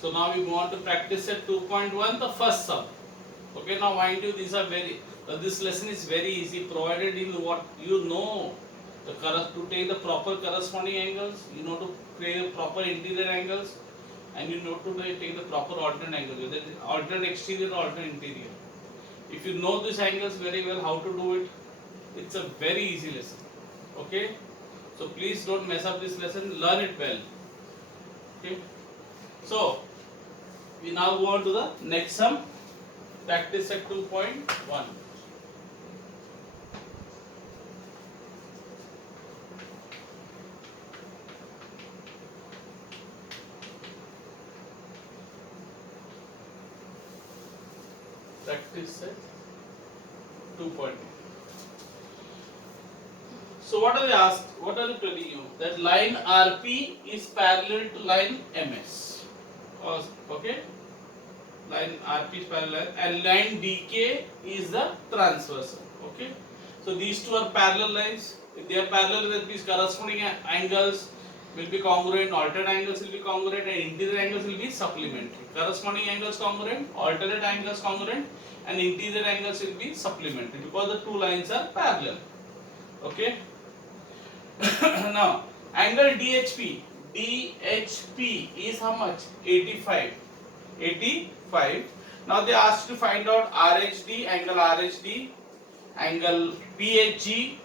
So now we move on to practice set 2.1, the first sum. Okay, now mind you, these are this lesson is very easy, provided you what you know to take the proper corresponding angles, you know to create the proper interior angles, and you know to take the proper alternate angles, whether it is alternate exterior or alternate interior. If you know these angles very well, how to do it, it's a very easy lesson. Okay, so please don't mess up this lesson, learn it well. Okay, so we now go on to the next sum, practice set 2.1. Practice set 2.1. So what are they asked? What are they telling you? That line RP is parallel to line MS. Okay? Line RP is parallel and line DK is the transversal. Okay? So these two are parallel lines. If they are parallel, that means corresponding angles will be congruent, alternate angles will be congruent, and interior angles will be supplementary. Corresponding angles congruent, alternate angles congruent, and interior angles will be supplementary because the two lines are parallel. Okay? Now, angle DHP is how much? 85. 85. Now they asked to find out RHD, angle PHG,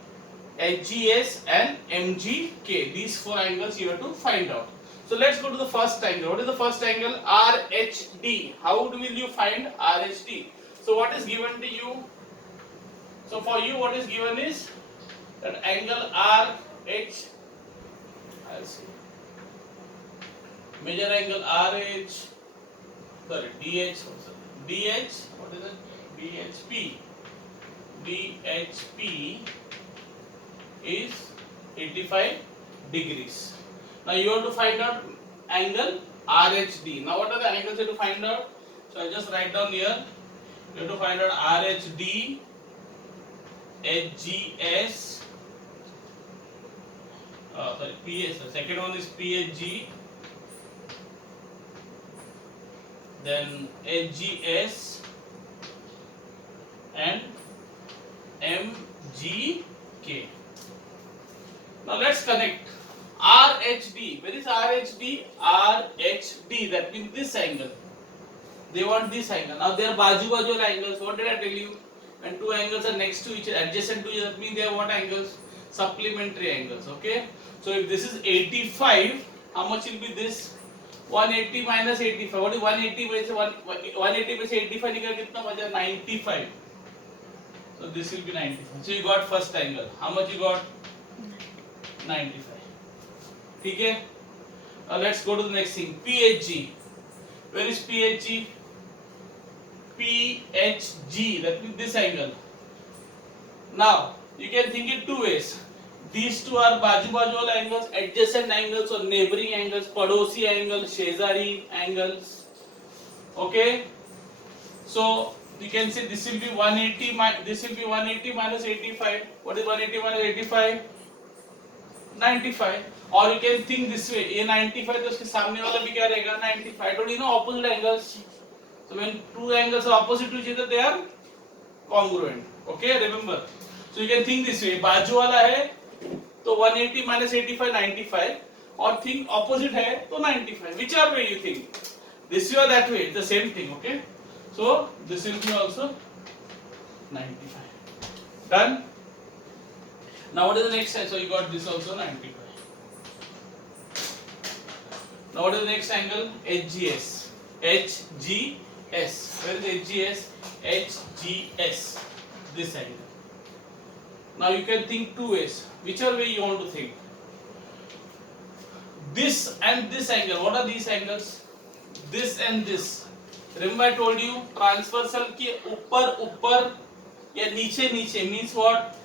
HGS and MGK. These four angles you have to find out. So let's go to the first angle. What is the first angle? RHD. How will you find RHD? So what is given to you? So for you what is given is that angle RH, I'll see, major angle RH, sorry, DH, what is it? DHP is 85 degrees. Now you have to find out angle RHD. Now what are the angles you have to find out? So I just write down here. You have to find out RHD, HGS, PS. The second one is PHG, then HGS and MGK. Now let's connect RHD. Where is RHD? RHD, that means this angle. They want this angle. Now they are baju angles. What did I tell you? When two angles are next to each other, adjacent to each other, that means they are what angles? Supplementary angles. Okay. So if this is 85, how much will be this? 180 minus 85. What is 180 by 180 by 85 निकला कितना बचा? 95. So this will be 95. So you got first angle. How much you got? 95. ठीक है? Now let's go to the next thing. PHG. Where is PHG? PHG. That means this angle. Now you can think it two ways. These two are बाजू angles, adjacent angles or neighboring angles, पड़ोसी angles, शेजारी angles. Okay. So you can say this will be 180. This will be 180 minus 85. What is 180 minus 85? 95. Or you can think this way. ये 95 तो उसके सामने वाला भी क्या रहेगा? 95. Don't you know opposite angles? So when two angles are opposite to each other, they are congruent. Okay, remember. So you can think this way. बाजू वाला है तो 180 minus 85 95. और think opposite है तो 95. Whichever way you think. This way or that way, it's the same thing. Okay. So this will be also 95. Done. Now what is the next side? So you got this also 95. Now what is the next angle? HGS. HGS. Where is HGS? HGS. This angle. Now you can think two ways. Whichever way you want to think. This and this angle. What are these angles? This and this. Remember I told you transversal के ऊपर या नीचे means what?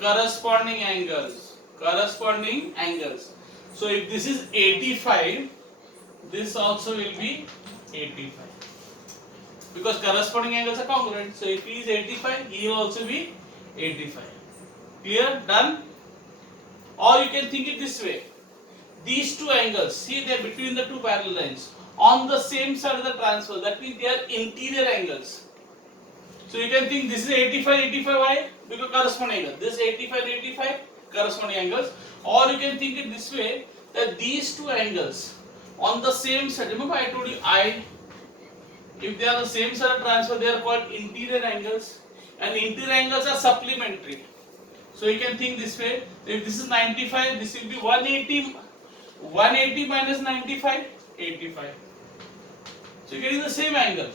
Corresponding angles. Corresponding angles. So if this is 85, this also will be 85. Because corresponding angles are congruent. So if he is 85, he will also be 85. Clear? Done? Or you can think it this way. these two angles, see they are between the two parallel lines on the same side of the transverse, that means they are interior angles. So you can think this is 85 why? Because corresponding angle. This 85 corresponding angles, or you can think it this way, that these two angles on the same side, remember I told you if they are the same side of transfer, they are called interior angles, and interior angles are supplementary. So you can think this way, if this is 95, this will be 180 minus 95, 85. So you are getting the same angle.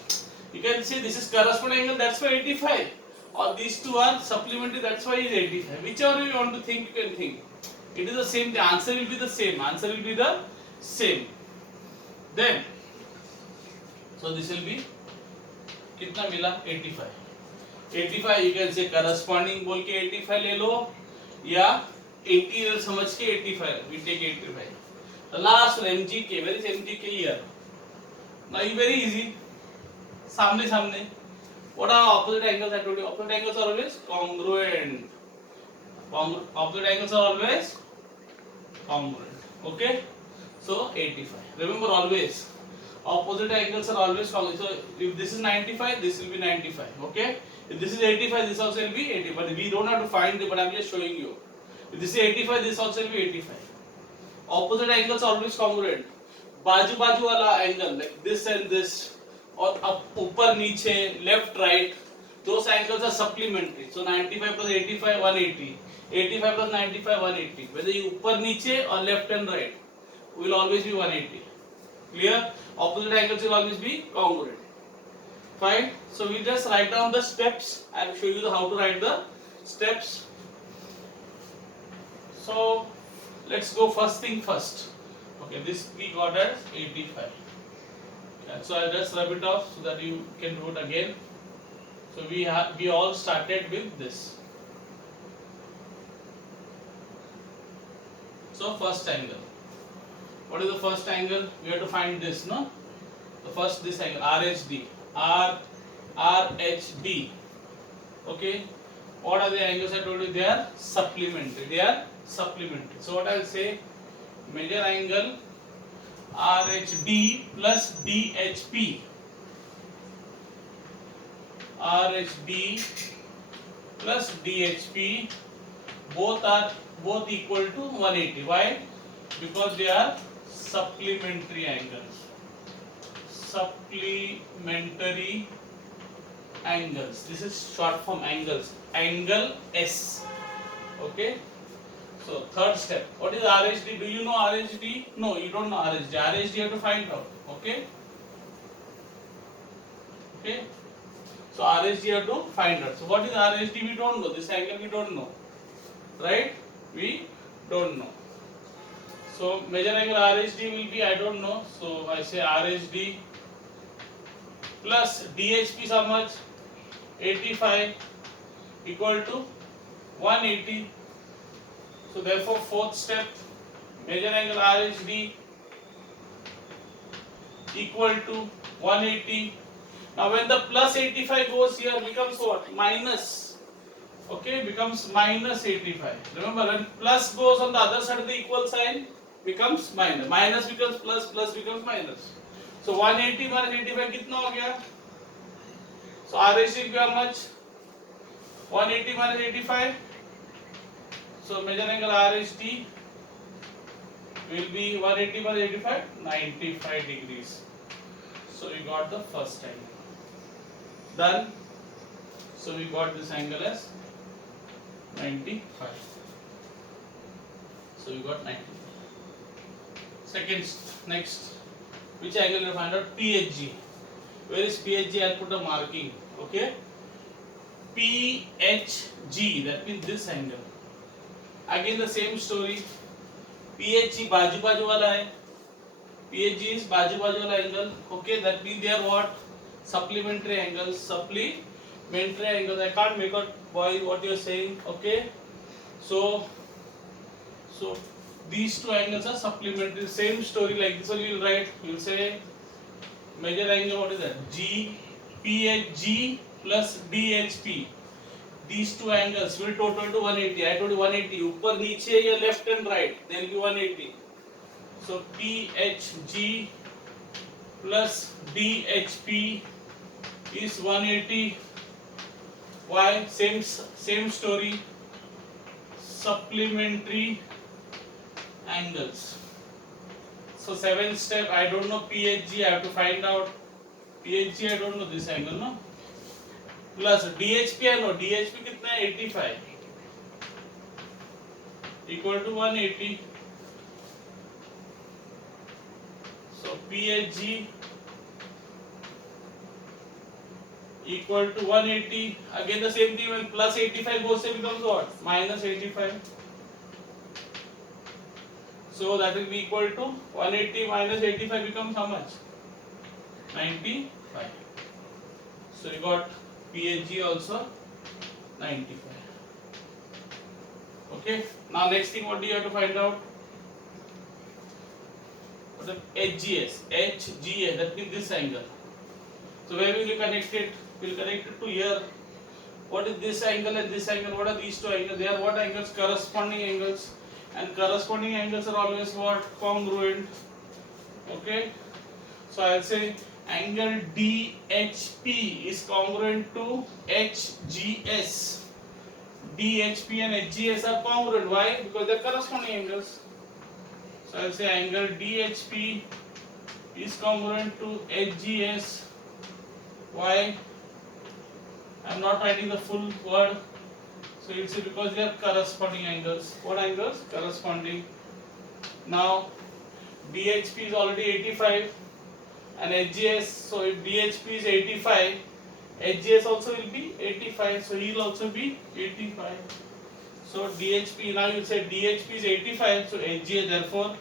You can say this is corresponding angle, that's why 85, or these two are supplementary, that's why it is 85. Whichever you want to think, you can think. It is the same, the answer will be the same. Answer will be the same. Then, so this will be कितना मिला 85. 85 you can say corresponding बोल के 85 ले लो, या interior समझ के 85. We take 85. The last one MGK. Where is MGK here? Now very easy. सामने सामने. What are opposite angles? I told you opposite angles are always congruent. Opposite angles are always congruent. Okay? So 85. Remember always. Opposite angles are always congruent. So if this is 95, this will be 95. Okay? If this is 85, this also will be 80. But we don't have to find it, but I am just showing you. If this is 85, this also will be 85. Opposite angles are always congruent. बाजू बाजू वाला angle like this and this, और अब ऊपर नीचे left right, those angles are supplementary. So 95 plus 85 180, 85 plus 95 180. Whether you ऊपर नीचे or left and right will always be 180. Clear? Opposite angles will always be congruent. Fine. So we just write down the steps. I will show you how to write the steps. So let's go first thing first. Okay, this we got as 85. Okay, so I'll just rub it off so that you can do it again. So we all started with this. So first angle. What is the first angle? We have to find this, no? The first this angle RHD. RHD. Okay. What are the angles I told you? They are supplementary. They are supplementary. So what I will say? Major angle RHD plus DHP. RHD plus DHP both equal to 180. Why? Because they are supplementary angles. Supplementary angles. This is short form angles. Angle S. Okay. So third step. What is RHD? Do you know RHD? No, you don't know RHD. RHD you have to find out. Okay. Okay. So RHD you have to find out. So what is RHD? We don't know. This angle we don't know. Right? We don't know. So major angle RHD will be, I don't know. So I say RHD plus DHP is how much? 85 equal to 180. So therefore fourth step, major angle RHD equal to 180. Now when the plus 85 goes here, becomes what? Minus. Okay, becomes minus 85. Remember, when plus goes on the other side of the equal sign, becomes minus. Minus becomes plus, plus becomes minus. So 180 minus 85 कितना हो गया? So RHD will be how much? 180 minus 85. So major angle RHD will be 180 minus 85, 95 degrees. So we got the first angle. Done. So we got this angle as 95. So we got 95. Second, next, which angle you find out? PHG. Where is PHG? I'll put a marking. Okay. PHG. That means this angle. Again the same story. PHG बाजू बाजू वाला है. PHG is बाजू बाजू वाला angle. Okay. That means they are what? Supplementary angles. Supplementary angles. I can't make out boy what you are saying. Okay. So these two angles are supplementary. Same story like this one you will write. You will say major angle, what is that? PHG plus DHP. These two angles will total to 180. I told you 180. ऊपर नीचे या left and right, there will be 180. So PHG plus DHP is 180. Why? Same story. Supplementary angles. So 7th step, I don't know PHG, I have to find out PHG, I don't know this angle, no? Plus DHP, I know DHP कितना है 85 equal to 180. So PHG equal to 180. Again the same thing, when plus 85 goes to becomes what? Minus 85. So that will be equal to 180 minus 85 becomes how much? 95. So you got PHG also 95. Okay. Now next thing, what do you have to find out? What is HGS? HGS, that means this angle. So where will you connect it? We will connect it to here. What is this angle and this angle? What are these two angles? They are what angles? Corresponding angles. And corresponding angles are always what? Congruent. Okay. So I will say angle DHP is congruent to HGS. DHP and HGS are congruent. Why? Because they are corresponding angles. So I will say angle DHP is congruent to HGS. Why? I am not writing the full word. So you see, because they are corresponding angles. What angles? Corresponding. Now DHP is already 85 and HGS. So if DHP is 85, HGS also will be 85. So he will also be 85. So DHP, now you say DHP is 85. So HGS, therefore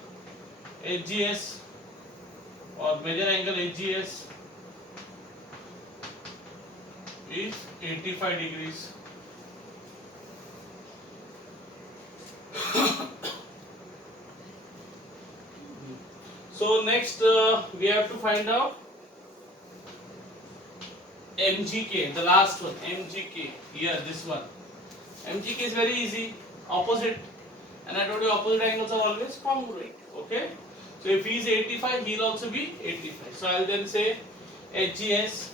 HGS or major angle HGS is 85 degrees. So next we have to find out MGK, the last one, MGK. Here, this one. MGK is very easy, opposite. And I told you opposite angles are always congruent. Okay. So if he is 85, he will also be 85. So I will then say HGS.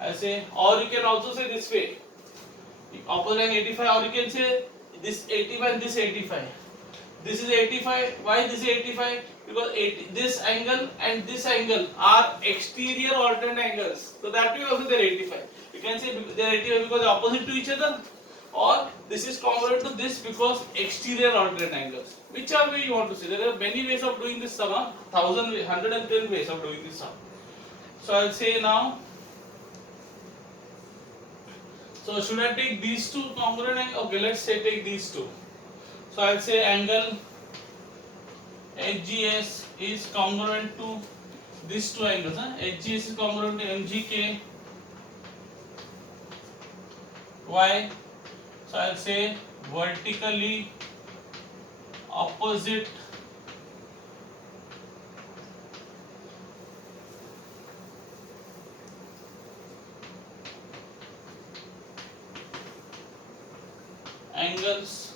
I say, or you can also say this way. Opposite angle 85, or you can say this 85 and this 85. This is 85. Why this is 85? Because this angle and this angle are exterior alternate angles. So that way also they are 85. You can say they are 85 because they are opposite to each other, or this is congruent to this because exterior alternate angles. Whichever way you want to say. There are many ways of doing this sum. 110 ways of doing this sum. So I will say now. So should I take these two congruent angles? Okay, let's say take these two. So I will say angle HGS is congruent to these two angles. HGS is congruent to MGK. Why? So I will say vertically opposite angles.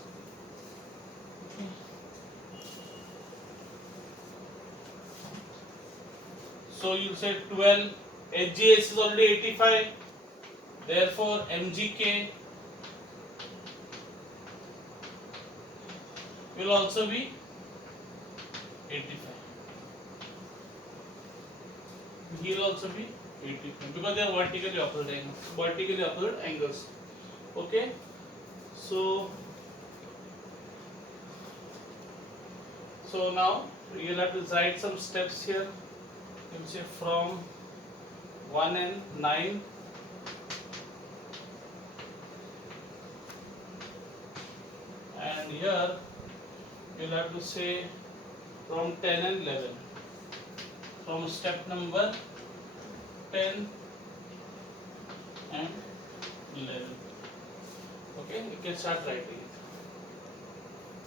So you say 12, HGS is already 85, therefore MGK will also be 85. He will also be 85 because they are vertically opposite angles. Vertically opposite angles. Okay. So now you will have to write some steps here. You will say from 1 and 9. And here you will have to say from 10 and 11. From step number 10 and 11. Okay, you can start writing.